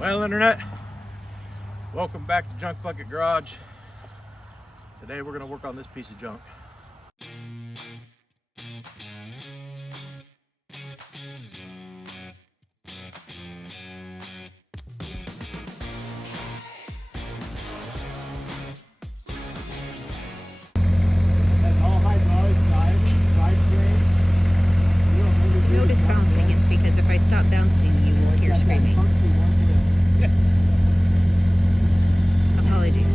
Well, Internet, welcome back to Junk Bucket Garage. Today we're going to work on this piece of junk. Notice bouncing, it's because if I stop bouncing, you will hear screaming. Apologies.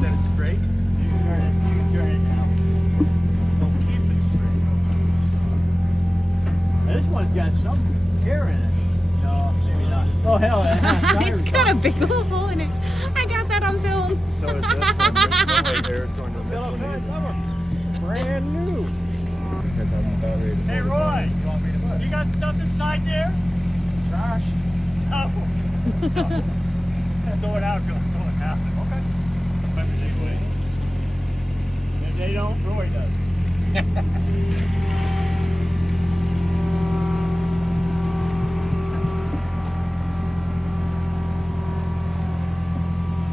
Set it straight. You can turn it now. Don't keep it straight. Now, this one's got some air in it. No, maybe not. Oh, hell, it has It's got a big old hole in it. I got that on film. So is this one. There's no way there is going to this one either. It's brand new. Because I'm about ready to Hey, pull it Roy, down. You want me to put? you got stuff inside there? Trash. No. Throw it out, go. Throw it out. Okay. Remember they would. If they don't, Roy does.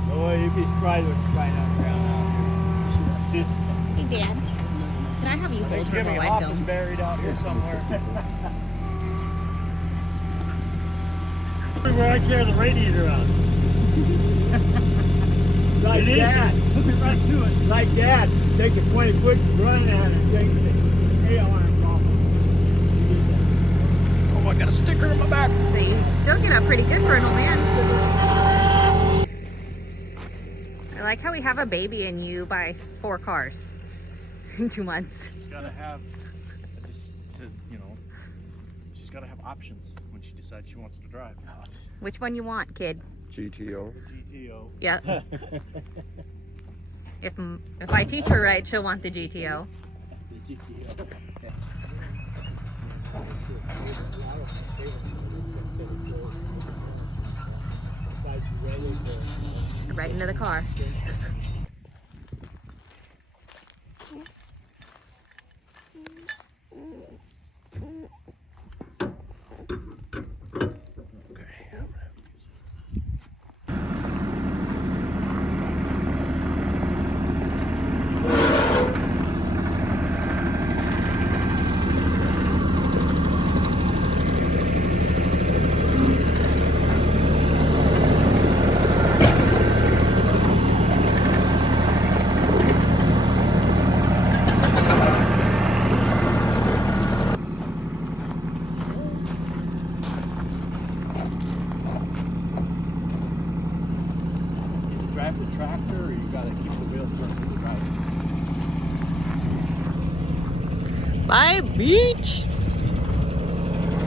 Boy, you'd be surprised what you find on the ground out here. Hey, Dad. Can I have you I think hold her Jimmy while I Hoff is film? buried out here somewhere. Everywhere I carry the radiator out. Like that. Right to it. Like that. Take a 20-foot run at it and take the tail arms off. Oh, I got a sticker on my back. So you still get up pretty good for an old man. I like how we have a baby and you buy 4 cars in 2 months. She's got to have, she's got to have options when she decides she wants to drive. Which one you want, kid? GTO. GTO. Yep. If I teach her right, she'll want the GTO. The GTO. Right into the car. Drive the tractor, or you gotta keep the wheel turned to the right. Bye, beach.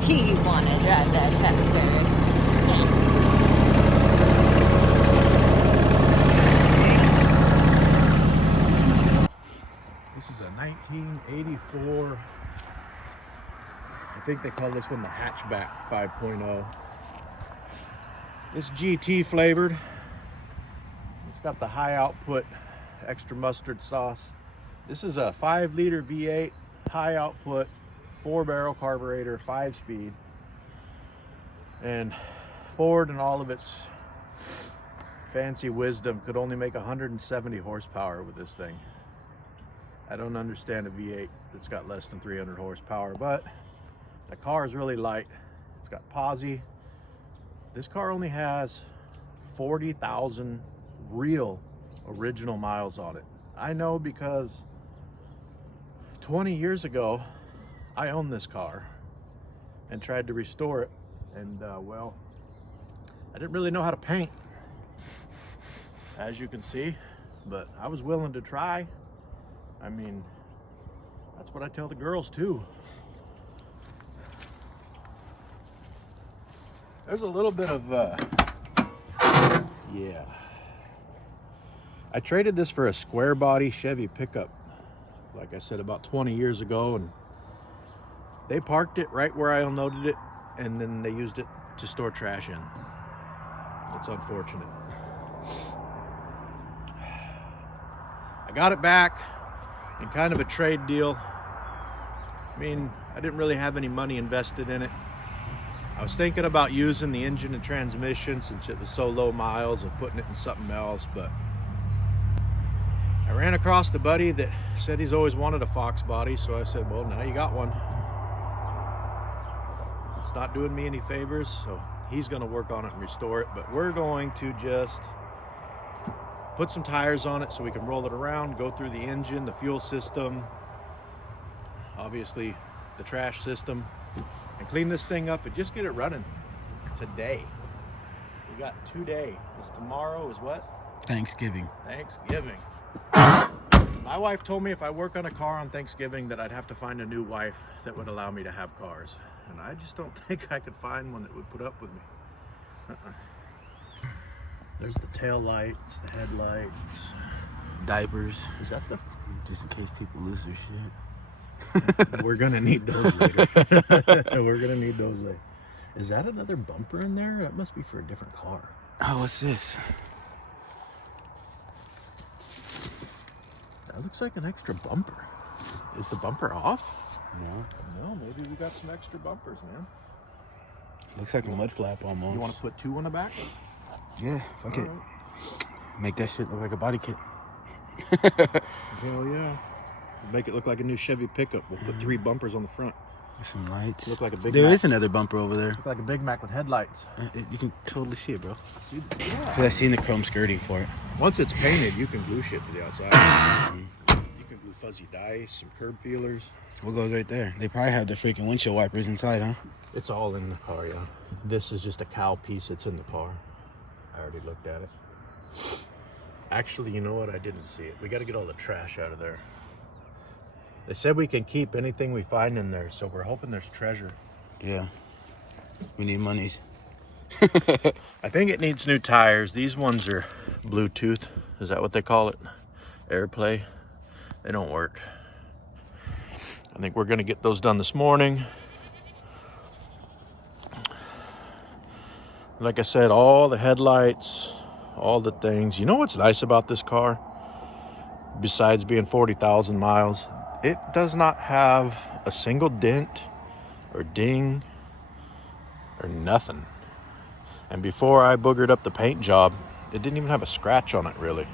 You wanna drive that tractor? This is a 1984. I think they call this one the Hatchback 5.0. It's GT flavored. It's got the high output extra mustard sauce. This is a 5-liter V8, high output, 4-barrel carburetor, 5-speed. And Ford, in all of its fancy wisdom, could only make 170 horsepower with this thing. I don't understand a V8 that's got less than 300 horsepower, but the car is really light. It's got posi. This car only has 40,000 real original miles on it. I know because 20 years ago, I owned this car and tried to restore it. And well, I didn't really know how to paint, as you can see, but I was willing to try. I mean, that's what I tell the girls too. There's a little bit of, yeah. I traded this for a square body Chevy pickup, like I said, about 20 years ago, and they parked it right where I unloaded it, and then they used it to store trash in. It's unfortunate. I got it back in kind of a trade deal. I mean, I didn't really have any money invested in it. I was thinking about using the engine and transmission since it was so low miles and putting it in something else, but I ran across a buddy that said he's always wanted a Fox body, so I said, well, now you got one. It's not doing me any favors, so he's gonna work on it and restore it, but we're going to just put some tires on it so we can roll it around, go through the engine, the fuel system, obviously the trash system, and clean this thing up and just get it running today. We got 2 days. Tomorrow is what? Thanksgiving. Thanksgiving. My wife told me if I work on a car on Thanksgiving that I'd have to find a new wife that would allow me to have cars. And I just don't think I could find one that would put up with me. There's the tail lights, the headlights. Diapers, Is that the... just in case people lose their shit. We're gonna need those later. We're gonna need those later. Is that another bumper in there? That must be for a different car. Oh, what's this? That looks like an extra bumper. Is the bumper off? No. No, maybe we got some extra bumpers, man. Looks like a mud flap almost. You want to put 2 on the back? Yeah, fuck it. Make that shit look like a body kit. Hell yeah. Make it look like a new Chevy pickup. We'll put 3 bumpers on the front. With some lights. Look like a Big There Mac. is another bumper over there. Look like a Big Mac with headlights. You can totally see it, bro. See, yeah. Cause I seen the chrome skirting for it. Once it's painted, you can glue shit to the outside. You can glue fuzzy dice, some curb feelers. What goes right there? They probably have the freaking windshield wipers inside, huh? It's all in the car, yeah. This is just a cowl piece that's in the car. I already looked at it. Actually, you know what? I didn't see it. We got to get all the trash out of there. They said we can keep anything we find in there, so we're hoping there's treasure. Yeah. We need monies. I think it needs new tires. These ones are Bluetooth. Is that what they call it? AirPlay. They don't work. I think we're gonna get those done this morning. Like I said, all the headlights, all the things. You know what's nice about this car? Besides being 40,000 miles, it does not have a single dent or ding or nothing. And before I boogered up the paint job, it didn't even have a scratch on it, really.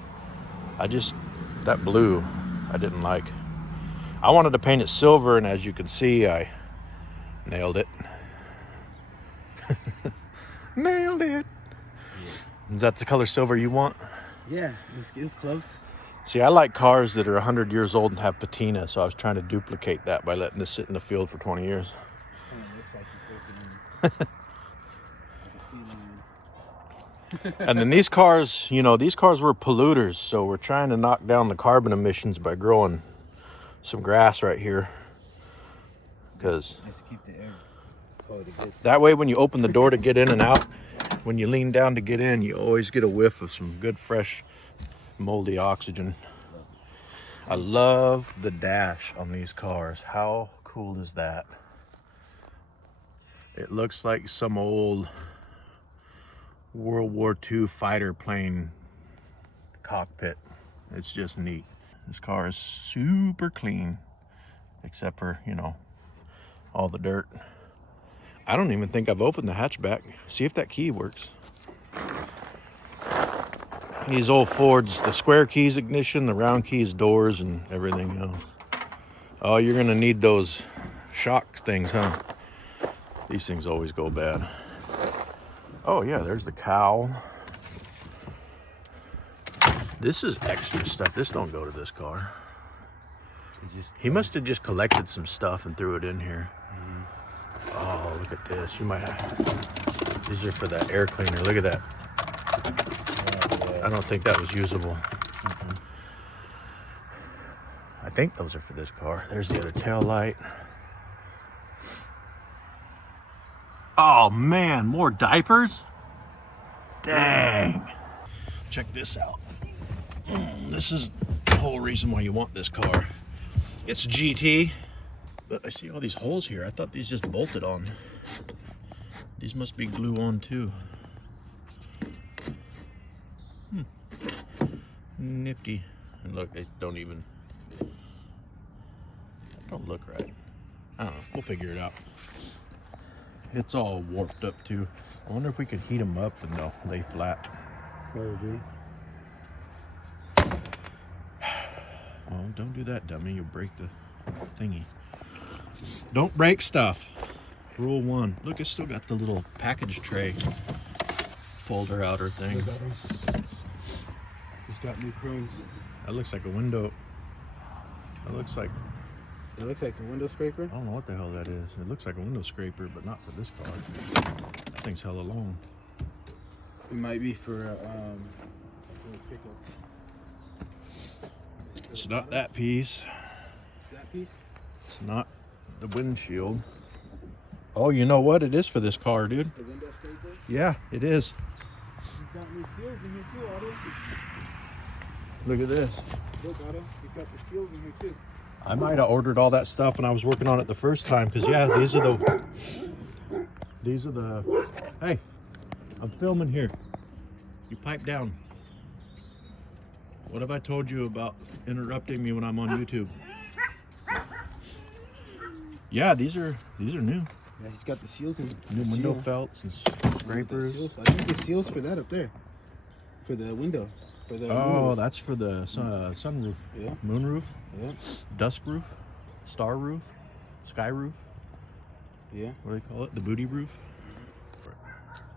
That blue, I didn't like. I wanted to paint it silver, and as you can see, I nailed it. Nailed it. Is that the color silver you want? Yeah, it was close. See, I like cars that are 100 years old and have patina, so I was trying to duplicate that by letting this sit in the field for 20 years. Looks like you're And then these cars, these cars were polluters, so we're trying to knock down the carbon emissions by growing some grass right here. Because Let's keep the air quality good. that way when you open the door to get in and out, when you lean down to get in, you always get a whiff of some good, fresh, moldy oxygen. I love the dash on these cars. How cool is that? It looks like some old World War II fighter plane cockpit. It's just neat. This car is super clean, except for, all the dirt. I don't even think I've opened the hatchback. See if that key works. These old Fords, the square keys ignition, the round keys doors, and everything else. Oh, you're gonna need those shock things, huh? These things always go bad. Oh yeah, there's the cowl. This is extra stuff. This don't go to this car. He must have just collected some stuff and threw it in here. Oh, look at this. You might have... These are for that air cleaner. Look at that. I don't think that was usable. I think those are for this car. There's the other tail light. Oh man, more diapers? Dang. Check this out. This is the whole reason why you want this car. It's GT, but I see all these holes here. I thought these just bolted on. These must be glue on too. Nifty. And look, they don't even, don't look right. I don't know, we'll figure it out. It's all warped up too. I wonder if we could heat them up and they'll lay flat. Probably. Well, don't do that, dummy. You'll break the thingy. Don't break stuff. Rule 1. Look, it's still got the little package tray folder outer thing. It's got new chrome. That looks like a window. That looks like, It looks like a window scraper. I don't know what the hell that is. It looks like a window scraper, but not for this car. That thing's hella long. It might be for pickup. It's not that piece. That piece? It's not the windshield. Oh, you know what? It is for this car, dude. The window scraper? Yeah, it is. He's got new seals in here too, Otto. Look at this. Look, Otto. He's got the seals in here too. I might have ordered all that stuff when I was working on it the first time, because yeah, these are the, hey, I'm filming here. You pipe down. What have I told you about interrupting me when I'm on YouTube? Yeah, these are new. Yeah, he's got the seals in New the window seal. felts and The scrapers. seals. I think the seals for that up there. For the window. For the Oh, moonroof. that's for the sunroof. Yeah. Moonroof, Yeah. dusk roof, star roof, sky roof. Yeah. What do they call it? The booty roof?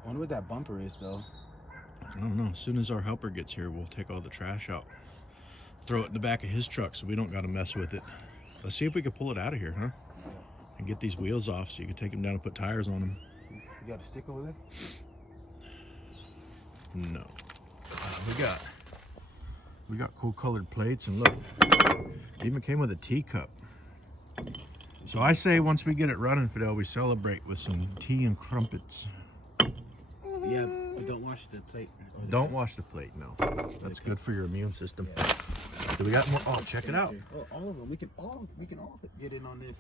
I wonder what that bumper is though. I don't know. As soon as our helper gets here, we'll take all the trash out. Throw it in the back of his truck so we don't got to mess with it. Let's see if we can pull it out of here, huh? And get these wheels off so you can take them down and put tires on them. You got a stick over there? No. We got cool colored plates, and look, it even came with a teacup. So I say once we get it running, Fidel, we celebrate with some tea and crumpets. Yeah, but don't wash the plate. or the- Don't wash the plate, no. That's good for your immune system. Do we got more? Oh, check it out. Oh, all of them. We can all get in on this.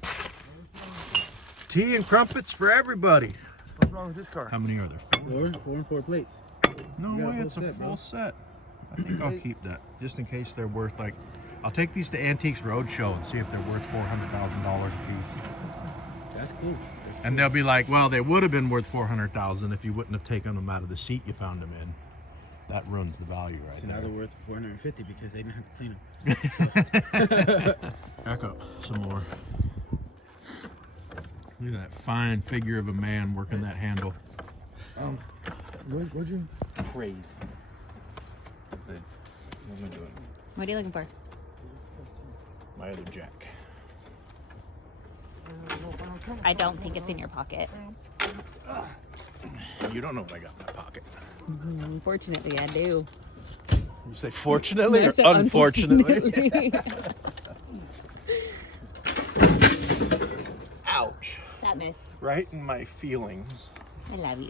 Tea and crumpets for everybody. What's wrong with this car? How many are there? 4 Four and four plates. No You got a way, full it's a set, full bro. set. I think I'll keep that just in case they're worth like. I'll take these to Antiques Roadshow and see if they're worth $400,000 a piece. That's cool. And they'll be like, well, they would have been worth $400,000 if you wouldn't have taken them out of the seat you found them in. That ruins the value right So now there. they're worth $450 because they didn't have to clean them. Back up some more. Look at that fine figure of a man working that handle. What'd you praise? What am I doing? What are you looking for? My other jack. I don't think it's in your pocket. You don't know what I got in my pocket. Unfortunately, I do. You say fortunately I or said unfortunately? Ouch. That miss. Right in my feelings. I love you.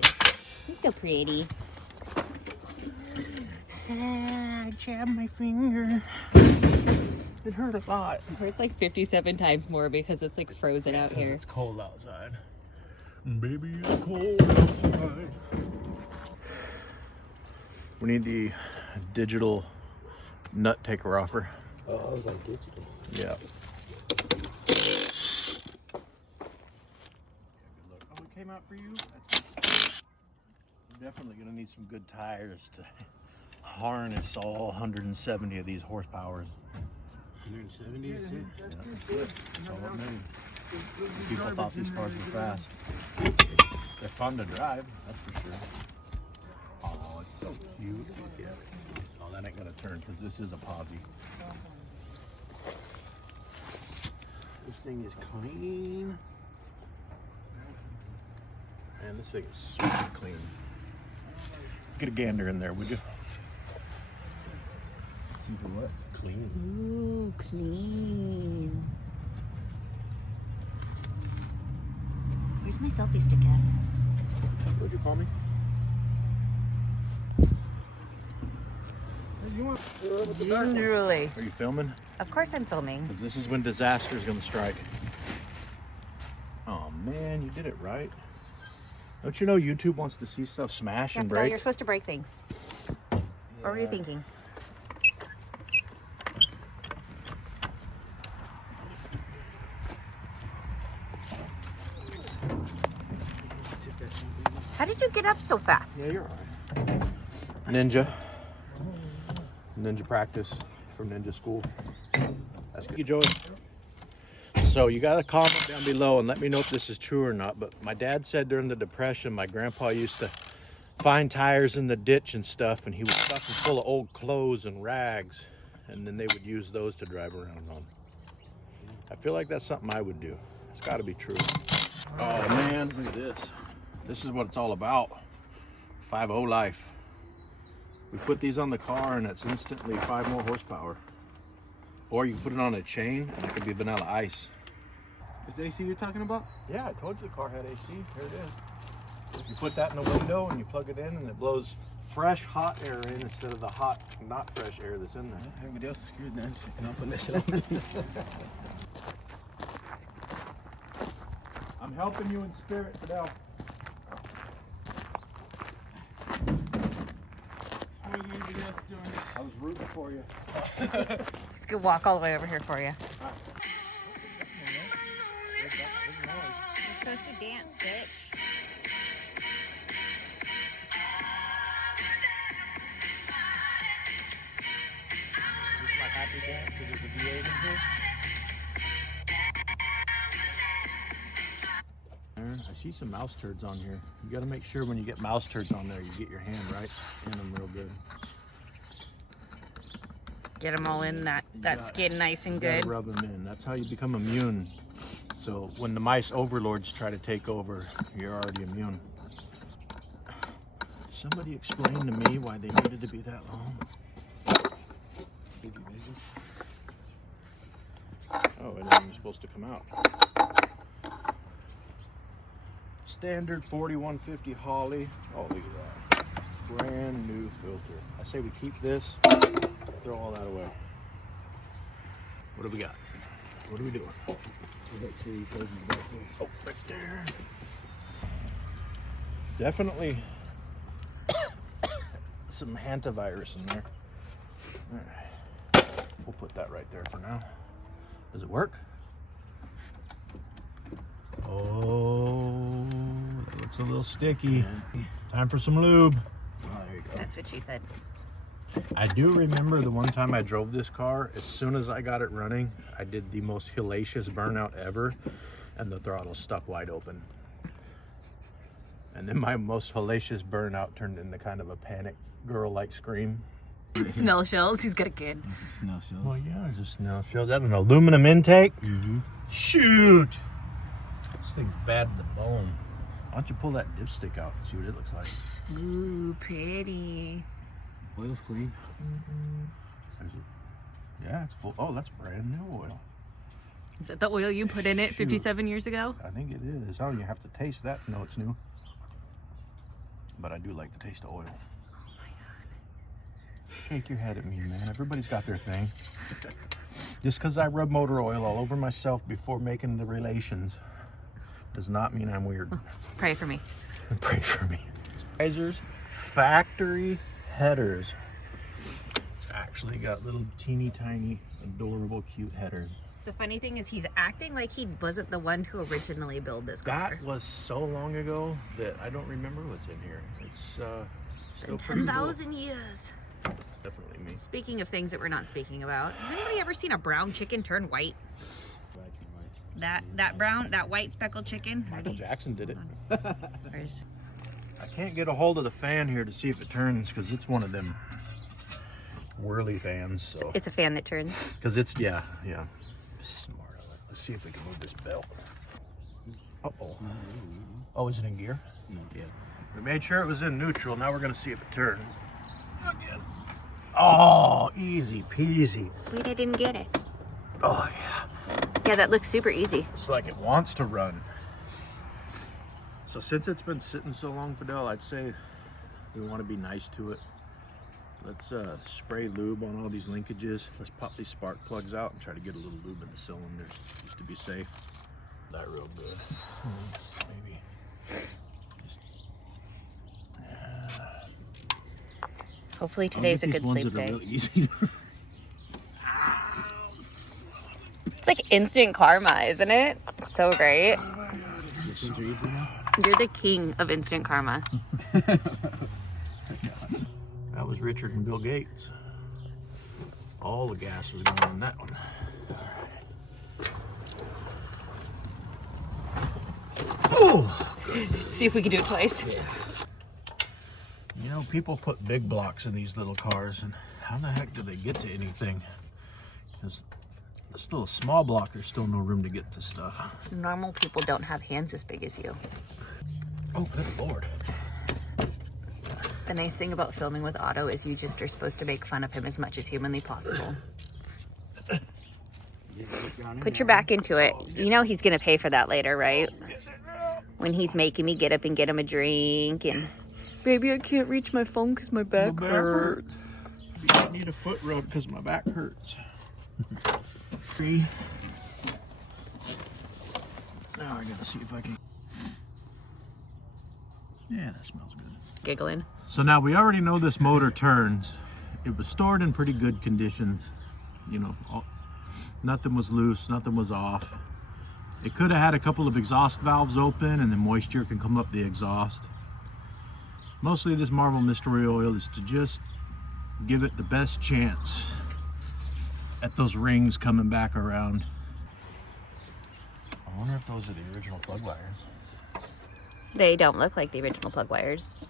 You're so pretty. I jabbed my finger. It hurt a lot. It hurts like 57 times more because it's like frozen out here. It's cold outside. Baby, it's cold outside. We need the digital nut taker offer. Oh, I was like, digital. Yeah. Oh, it came out for you? We're definitely gonna need some good tires to harness all 170 of these horsepowers. 170 is it? That's all it made. People thought these cars were fast. They're fun to drive, that's for sure. Oh, it's so cute. Look at it. Oh, that ain't gonna turn because this is a posi. This thing is clean. Man, this thing is super clean. Get a gander in there, would you? Super what? Clean. Ooh, clean. Where's my selfie stick at? What'd you call me? Generally. Are you filming? Of course I'm filming. Because this is when disaster is going to strike. Oh man, you did it right. Don't you know YouTube wants to see stuff smash Yeah, and Fidel, break? you're supposed to break things. What were you thinking? How did you get up so fast? Yeah, you're right. Ninja practice from Ninja School. That's you, Joey. So you got to comment down below and let me know if this is true or not. But my dad said during the Depression, my grandpa used to find tires in the ditch and stuff, and he would stuff them full of old clothes and rags, and then they would use those to drive around on. I feel like that's something I would do. It's got to be true. Oh man, look at this. This is what it's all about. 5.0 life. We put these on the car and it's instantly 5 more horsepower. Or you can put it on a chain and it could be vanilla ice. Is the AC you're talking about? Yeah, I told you the car had AC. Here it is. If you put that in the window and you plug it in and it blows fresh hot air in instead of the hot, not fresh air that's in there. Everybody else is screwed then. And I'll put this on. I'm helping you in spirit, Fidel. I was rooting for you. He's gonna walk all the way over here for you. You're supposed to dance, bitch. This is my happy dance because there's a V8 in here. I see some mouse turds on here. You got to make sure when you get mouse turds on there, you get your hand right in them real good. Get them all in that skin nice and You good. gotta rub them in. That's how you become immune. So when the mice overlords try to take over, you're already immune. Somebody explain to me why they needed to be that long. Oh, it ain't even supposed to come out. Standard 4150 Holley. Oh, look at that. Brand new filter. I say we keep this, throw all that away. What do we got? What are we doing? Oh, right there. Definitely some hantavirus in there. All right. We'll put that right there for now. Does it work? Oh, that looks a little sticky. Time for some lube. Oh, there you go. That's what she said. I do remember the one time I drove this car, as soon as I got it running, I did the most hellacious burnout ever, and the throttle stuck wide open. And then my most hellacious burnout turned into kind of a panic girl-like scream. Smell shells. He's got a kid. Snail shells. Well, yeah, it's a snail shell. That an aluminum intake? Mm-hmm. Shoot! This thing's bad to the bone. Why don't you pull that dipstick out and see what it looks like? Ooh, pretty. Oil's clean. Yeah, it's full. Oh, that's brand new oil. Is that the oil you put in it Shoot. 57 years ago? I think it is. I don't even have to taste that to know it's new. But I do like the taste of oil. Oh my God. Shake your head at me, man. Everybody's got their thing. Just because I rub motor oil all over myself before making the relations does not mean I'm weird. Pray for me. Pray for me. Risers, factory headers. It's actually got little teeny tiny, adorable, cute headers. The funny thing is he's acting like he wasn't the one to originally build this car. That was so long ago that I don't remember what's in here. It's still pretty cool. 10,000 years. Definitely me. Speaking of things that we're not speaking about, has anybody ever seen a brown chicken turn white? That white speckled chicken? Michael Jackson did it. Where's... I can't get a hold of the fan here to see if it turns because it's one of them whirly fans. So It's a fan that turns. because it's yeah. Smart. Let's see if we can move this belt. Uh-oh. Oh, is it in gear? Yeah. We made sure it was in neutral. Now we're gonna see if it turns. Again. Oh, easy peasy. Wait, I didn't get it. Oh yeah. Yeah, that looks super easy. It's like it wants to run. So since it's been sitting so long, Fidel, I'd say we want to be nice to it. Let's spray lube on all these linkages. Let's pop these spark plugs out and try to get a little lube in the cylinders just to be safe. That real good. Maybe. Just Hopefully today's a good sleep day. Really easy. It's like instant karma, isn't it? So great. You're the king of instant karma. That was Richard and Bill Gates. All the gas was going in that one. Oh, See if we can do it twice. you know, people put big blocks in these little cars, and how the heck do they get to anything? Because it's still a small block, there's still no room to get to stuff. Normal people don't have hands as big as you. Oh, good Lord. The nice thing about filming with Otto is you just are supposed to make fun of him as much as humanly possible. Put your back into it. You know he's gonna pay for that later, right? When he's making me get up and get him a drink and, baby, I can't reach my phone because my back hurts. I need a foot rub because my back hurts. Three. Now I gotta see if I can. Yeah, that smells good. Giggling. So now we already know this motor turns. It was stored in pretty good conditions. You know, nothing was loose, nothing was off. It could have had a couple of exhaust valves open and the moisture can come up the exhaust. Mostly this Marvel Mystery Oil is to just give it the best chance at those rings coming back around. I wonder if those are the original plug wires. They don't look like the original plug wires.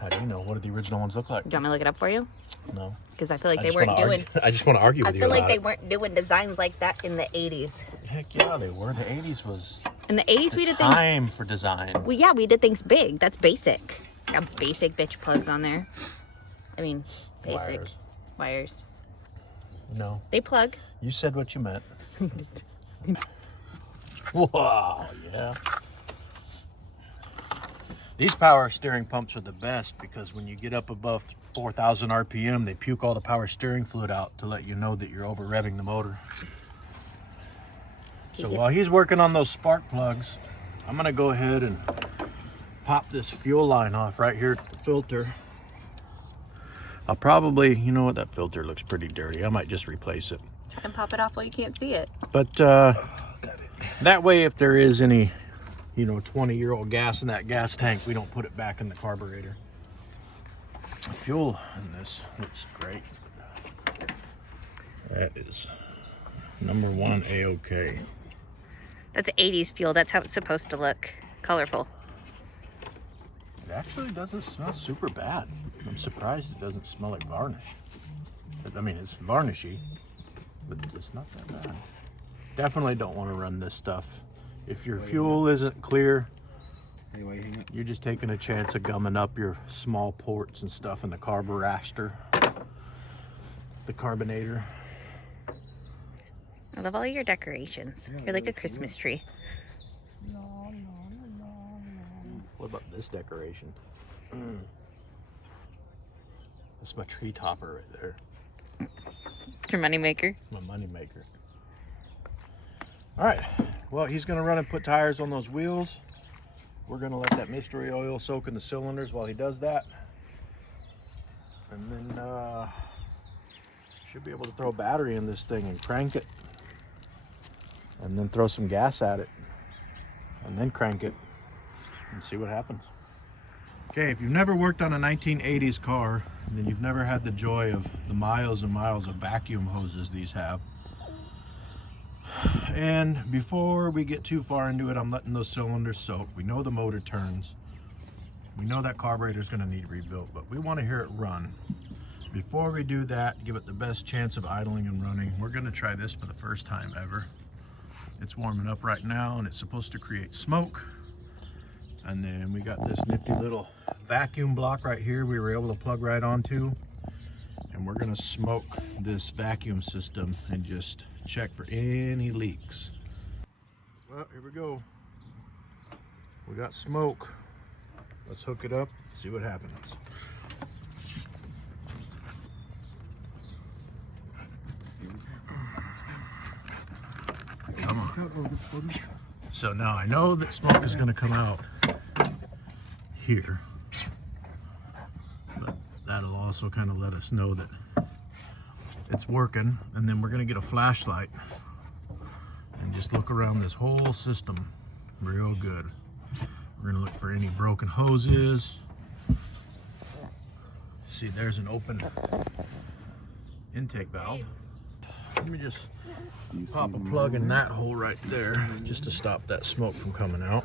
How do you know? What do the original ones look like? Do you want me to look it up for you? No. Because I feel like they weren't doing... I just want to argue I with you feel like about they it. weren't doing designs like that in the 80s. Heck yeah, they were. The 80s was In the 80s, we the did things... time for design. Well, yeah, we did things big. That's basic. Got basic bitch plugs on there. I mean, basic. Wires. No. They plug. You said what you meant. Whoa, yeah. These power steering pumps are the best because when you get up above 4,000 RPM, they puke all the power steering fluid out to let you know that you're over revving the motor. So while he's working on those spark plugs, I'm gonna go ahead and pop this fuel line off right here at the filter. I'll probably, you know what, that filter looks pretty dirty. I might just replace it. And pop it off while you can't see it. But that way, if there is any, you know, 20-year-old gas in that gas tank, we don't put it back in the carburetor. The fuel in this looks great. That is number one A-OK. That's 80s fuel. That's how it's supposed to look. Colorful. It actually doesn't smell super bad. I'm surprised it doesn't smell like varnish. I mean, it's varnishy, but it's not that bad. Definitely don't want to run this stuff. If your fuel isn't clear, you're just taking a chance of gumming up your small ports and stuff in the carburetor, the carbonator. I love all your decorations. You're like a Christmas tree. What about this decoration? That's my tree topper right there. Your moneymaker. My money maker. All right, well, he's gonna run and put tires on those wheels. We're gonna let that mystery oil soak in the cylinders while he does that. And then should be able to throw a battery in this thing and crank it. And then throw some gas at it. And then crank it and see what happens. Okay, if you've never worked on a 1980s car, then you've never had the joy of the miles and miles of vacuum hoses these have. And before we get too far into it, I'm letting those cylinders soak. We know the motor turns. We know that carburetor is going to need rebuilt, but we want to hear it run. Before we do that, give it the best chance of idling and running. We're going to try this for the first time ever. It's warming up right now and it's supposed to create smoke. And then we got this nifty little vacuum block right here we were able to plug right onto. And we're gonna smoke this vacuum system and just check for any leaks. Well, here we go. We got smoke. Let's hook it up, see what happens. Come on. So now I know that smoke is gonna come out here. But that'll also kind of let us know that it's working. And then we're gonna get a flashlight and just look around this whole system real good. We're gonna look for any broken hoses. See, there's an open intake valve. Let me just pop a plug in that hole right there just to stop that smoke from coming out.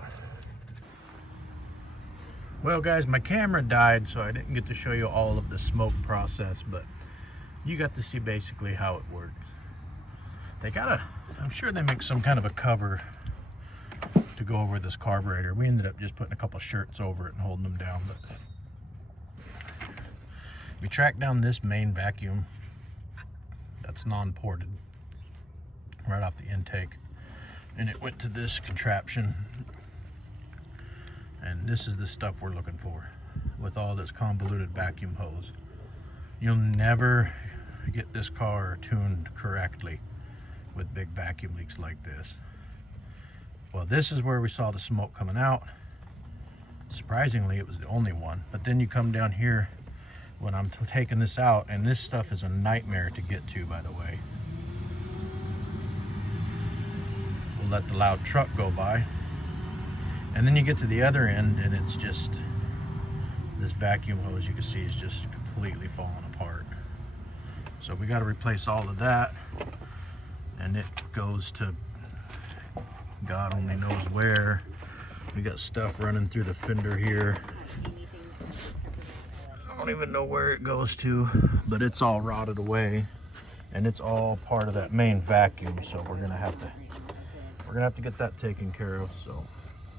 Well guys, my camera died, so I didn't get to show you all of the smoke process, but you got to see basically how it works. They I'm sure they make some kind of a cover to go over this carburetor. We ended up just putting a couple shirts over it and holding them down, but we tracked down this main vacuum that's non-ported right off the intake, and it went to this contraption, and this is the stuff we're looking for with all this convoluted vacuum hose. You'll never get this car tuned correctly with big vacuum leaks like this. Well, this is where we saw the smoke coming out. Surprisingly, it was the only one. But then you come down here when I'm taking this out, and this stuff is a nightmare to get to, by the way. We'll let the loud truck go by. And then you get to the other end, and it's just, this vacuum hose you can see is just completely falling apart. So we got to replace all of that, and it goes to God only knows where. We got stuff running through the fender here. I don't even know where it goes to, but it's all rotted away, and it's all part of that main vacuum. So we're gonna have to get that taken care of. So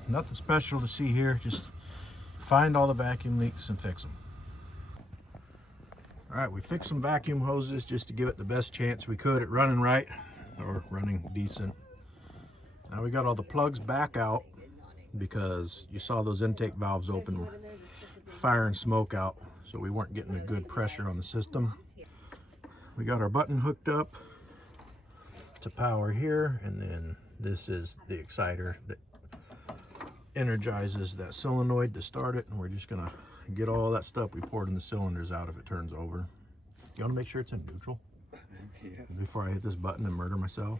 nothing special to see here. Just find all the vacuum leaks and fix them. All right, we fixed some vacuum hoses just to give it the best chance we could at running right, or running decent. Now we got all the plugs back out because you saw those intake valves open, firing smoke out, so we weren't getting a good pressure on the system. We got our button hooked up to power here, and then this is the exciter that energizes that solenoid to start it, and we're just gonna get all that stuff we poured in the cylinders out if it turns over. You want to make sure it's in neutral before I hit this button and murder myself?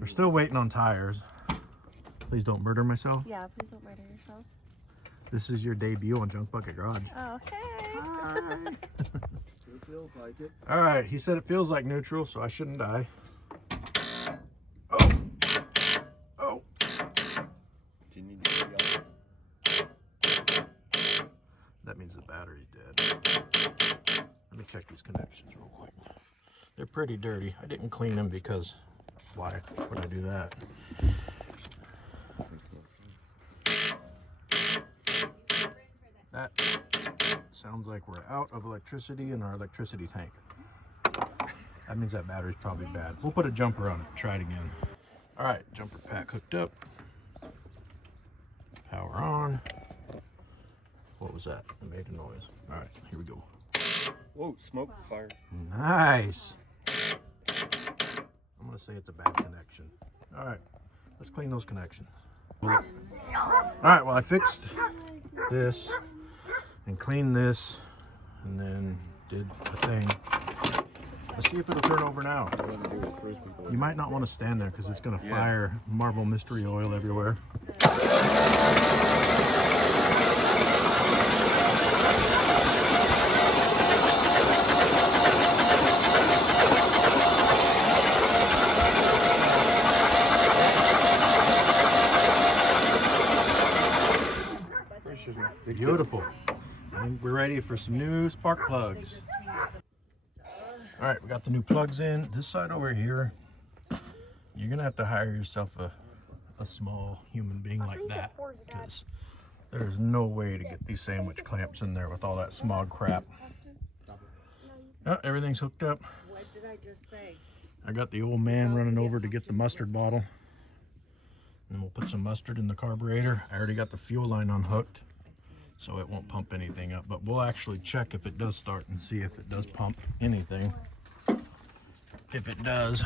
We're still waiting on tires. Please don't murder myself. Yeah, please don't murder yourself. This is your debut on Junk Bucket Garage. Oh, hey. Hi. It feels like it. All right, he said it feels like neutral, so I shouldn't die. Oh. Oh. Do you need to That means the battery's dead. Let me check these connections real quick. They're pretty dirty. I didn't clean them because why would I do that? That sounds like we're out of electricity in our electricity tank. That means that battery's probably bad. We'll put a jumper on it, try it again. All right, jumper pack hooked up. Power on. What was that? It made a noise. All right, here we go. Whoa, smoke fire. Nice. I'm gonna say it's a bad connection. All right, let's clean those connections. All right, well, I fixed this and cleaned this and then did the thing. Let's see if it'll turn over now. You might not want to stand there because it's gonna fire Marvel Mystery Oil everywhere. Beautiful. I think we're ready for some new spark plugs. All right, we got the new plugs in. This side over here, you're gonna have to hire yourself a small human being like that, because there's no way to get these sandwich clamps in there with all that smog crap. Oh, everything's hooked up. What did I just say? I got the old man running over to get the mustard bottle, and we'll put some mustard in the carburetor. I already got the fuel line unhooked, so it won't pump anything up, but we'll actually check if it does start and see if it does pump anything. If it does,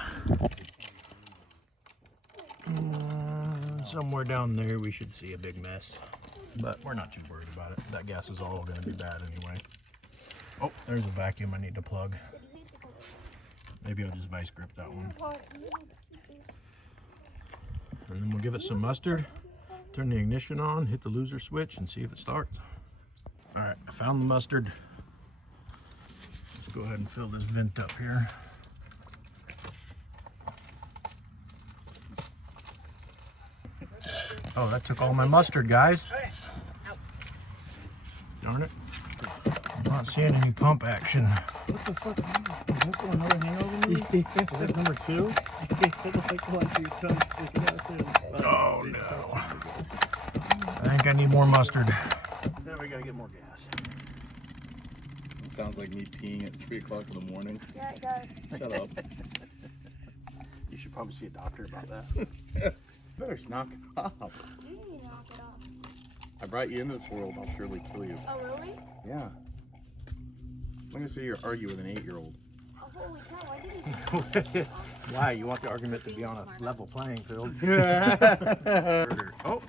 somewhere down there we should see a big mess, but we're not too worried about it. That gas is all going to be bad anyway. Oh, there's a vacuum I need to plug. Maybe I'll just vice grip that one. And then we'll give it some mustard. Turn the ignition on, hit the loser switch, and see if it starts. All right, I found the mustard. Let's go ahead and fill this vent up here. Oh, that took all my mustard, guys. Darn it. I'm not seeing any pump action. What the fuck? Is that for another hangover movie? Is that number 2? Oh no. I think I need more mustard. Then we gotta get more gas. It sounds like me peeing at 3 o'clock in the morning. Yeah, it does. Shut up. You should probably see a doctor about that. Better knock it off. You need to knock it off. I brought you into this world. I'll surely kill you. Oh, really? Yeah. I'm gonna sit here argue with an 8-year-old. Oh, holy cow, I didn't. Why? You want the argument to be on a level playing field. Oh.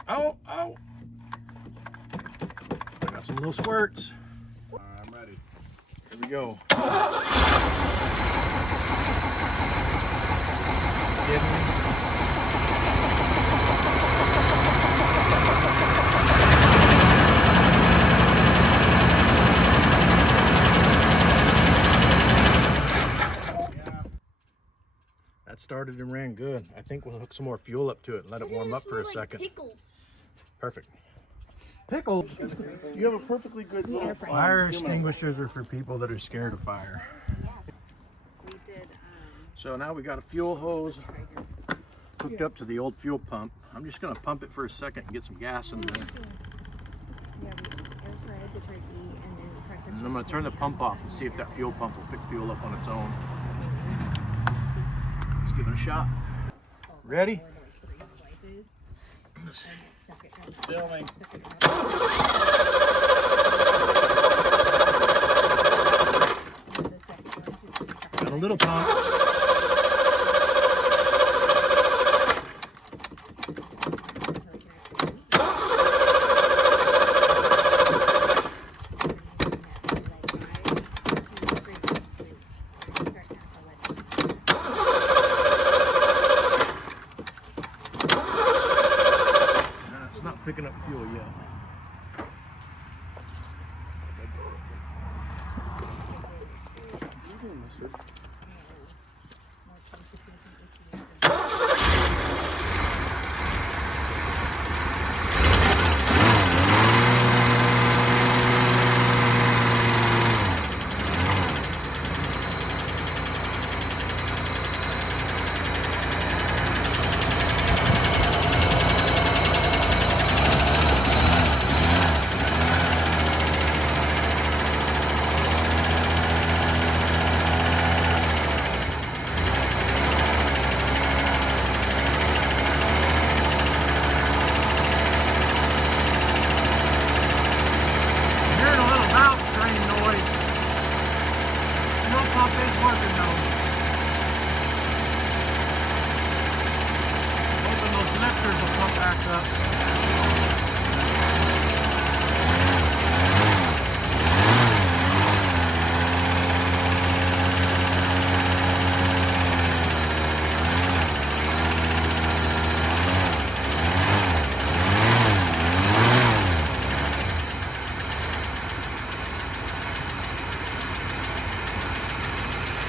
I got some little squirts. I'm ready. Here we go. Kidding me? That started and ran good. I think we'll hook some more fuel up to it and let it warm up for a second. Pickles. Perfect. Pickles. You have a perfectly good little Fire extinguishers are for people that are scared of fire. So now we got a fuel hose hooked up to the old fuel pump. I'm just gonna pump it for a second and get some gas in there. And I'm gonna turn the pump off and see if that fuel pump will pick fuel up on its own. Let's give it a shot. Ready? filming. Got a little pump. It's not picking up fuel yet. Hearing a little valve drain noise. No pump is working though. Hoping those lifters will pump back up.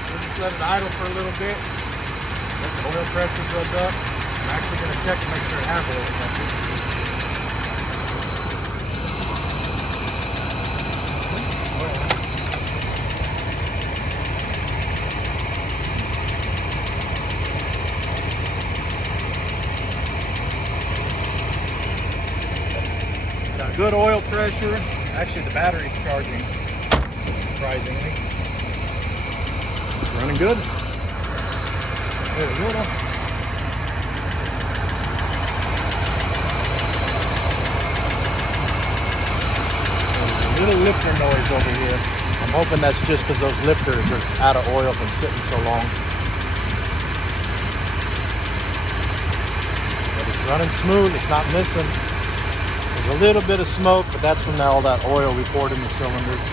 We'll just let it idle for a little bit. Let the oil pressure build up. I'm actually going to check to make sure it has oil pressure. Got good oil pressure. Actually, the battery's charging, surprisingly. Running good. There we go. There's a little lifter noise over here. I'm hoping that's just because those lifters are out of oil from sitting so long. But it's running smooth. It's not missing. There's a little bit of smoke, but that's from all that oil we poured in the cylinders.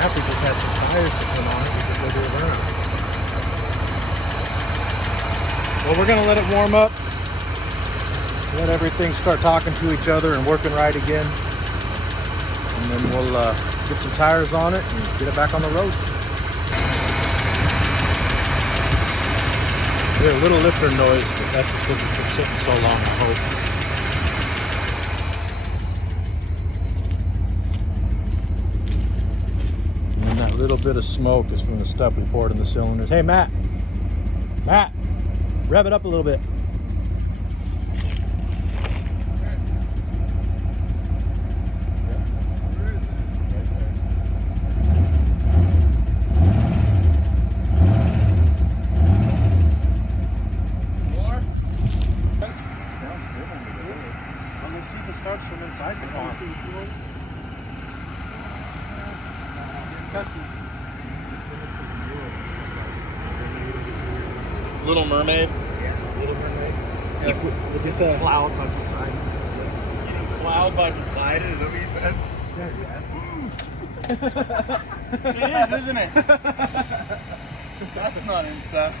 Happy just had some tires to come on it. We could go do a run. Well, we're gonna let it warm up. Let everything start talking to each other and working right again. And then we'll get some tires on it and get it back on the road. There's a little lifter noise, but that's just because it's been sitting so long, I hope. And then that little bit of smoke is from the stuff we poured in the cylinders. Hey, Matt, rev it up a little bit. Starts from inside the car. Little Mermaid. Little Mermaid. What'd you say? Cloud by the side. Cloud by beside it, is that what you said? It is, isn't it? That's not incest.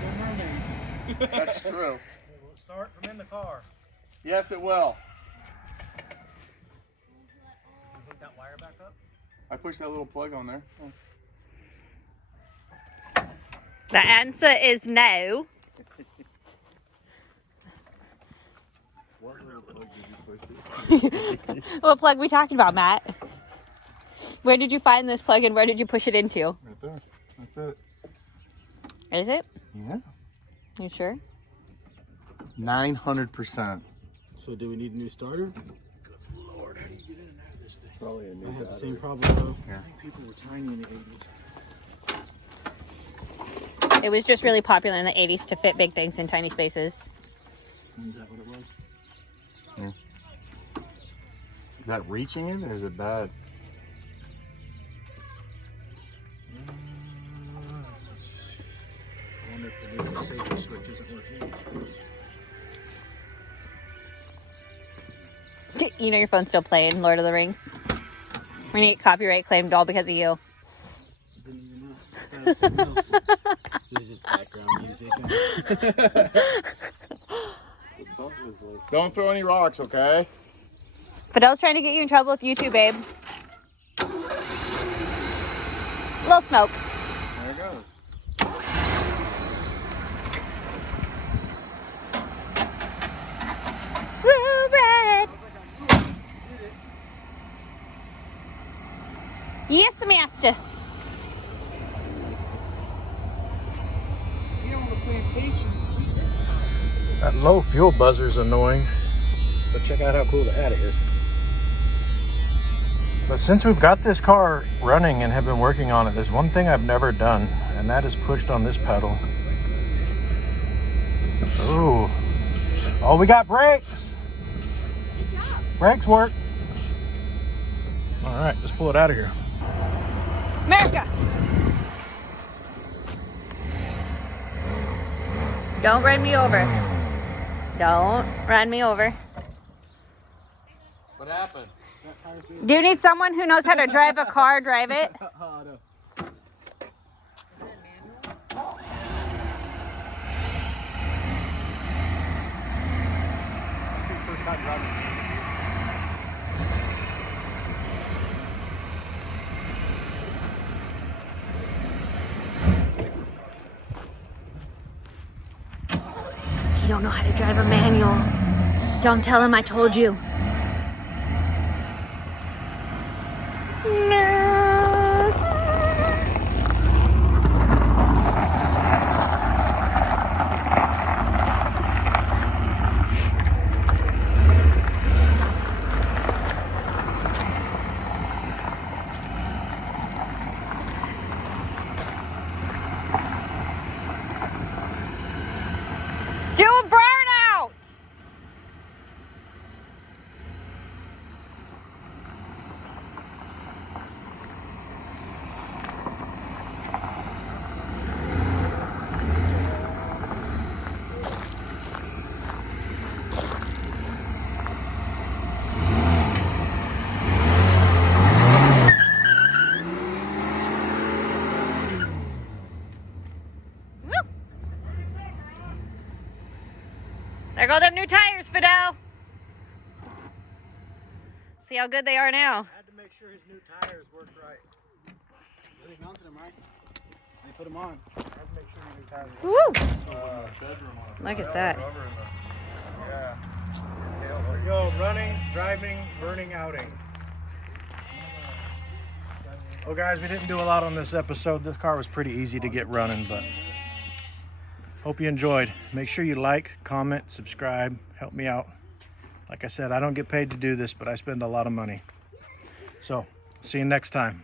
They're mermaids. That's true. It will start from in the car. Yes, it will. Hook that wire back up. I pushed that little plug on there. Oh. The answer is no. What little plug did you push it? What plug are we talking about, Matt? Where did you find this plug and where did you push it into? Right there. That's it. Is it? Yeah. You sure? 900%. So do we need a new starter? Good Lord, how do you get in and out of this thing? Probably a I new have the battery. same problem though. People were tiny in the 80s. It was just really popular in the 80s to fit big things in tiny spaces. Is that what it was? Is that reaching it or is it bad? I wonder if the new safety switch isn't working. You know your phone's still playing Lord of the Rings. We're gonna get copyright claimed all because of you. Didn't even know. That's something else. This is just background music. Don't throw any rocks, okay? Fidel's trying to get you in trouble with YouTube, babe. Little smoke. There it goes. So red. Yes, master. That low fuel buzzer's annoying. But check out how cool the hat is. But since we've got this car running and have been working on it, there's one thing I've never done, and that is pushed on this pedal. Ooh. Oh, we got brakes. Brakes work. All right, let's pull it out of here. America. Don't run me over. Don't run me over. What happened? Do you need someone who knows how to drive a car, drive it? You don't know how to drive a manual. Don't tell him I told you. Do a burnout! There go them new tires, Fidel. See how good they are now. I had to make sure his new tires worked right. They mounted them, right? They put them on. I had to make sure his new tires worked. Woo! Look at that. Yeah. There we go. Running, driving, burning outing. Well, guys, we didn't do a lot on this episode. This car was pretty easy to get running, but hope you enjoyed. Make sure you like, comment, subscribe. Help me out. Like I said, I don't get paid to do this, but I spend a lot of money. So, see you next time.